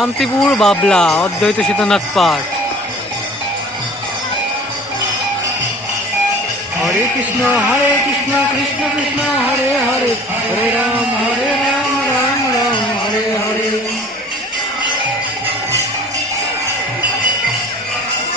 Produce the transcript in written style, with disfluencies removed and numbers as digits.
শান্তিপুর বাবলা অদ্বৈত সীতানাথ পাঠ। হরে কৃষ্ণ কৃষ্ণ কৃষ্ণ হরে হরে, হরে রাম রাম রাম হরে হরে।